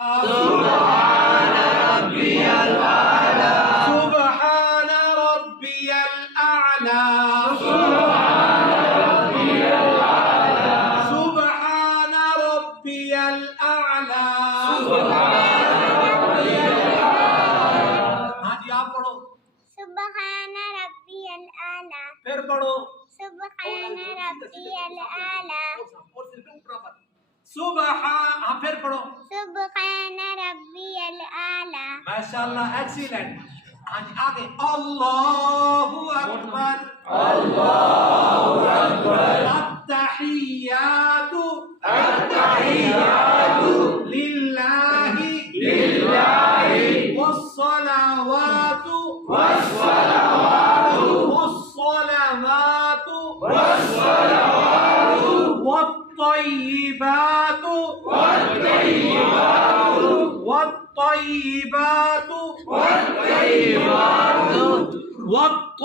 سبحان ربي الأعلى سبحان ربي الأعلى سبحان ربي الأعلى سبحان ربي الأعلى سبحان ربي الأعلى हाँ जी आप पढ़ो सुबहान रब्बियल आला फिर पढ़ो सुबहान रब्बियल आला और सिर पे ऊपर पर सुबहान हाँ फिर पढ़ो सुबहान रब्बियल आला माशाल्लाह एक्सीलेंट हाँ जी आगे अल्लाहु अकबर अल्लाहु अकबर अत्तहियातु अत्तहियातु लिल्लाहि लिल्लाहि वस्सलावातु वस्सलावातु वस्सलावातु वस्सलावातु वत्तय्यिबातु वत्तय्यिबातु वत्तय्यिबातु वत्तय्यिबातु वत्त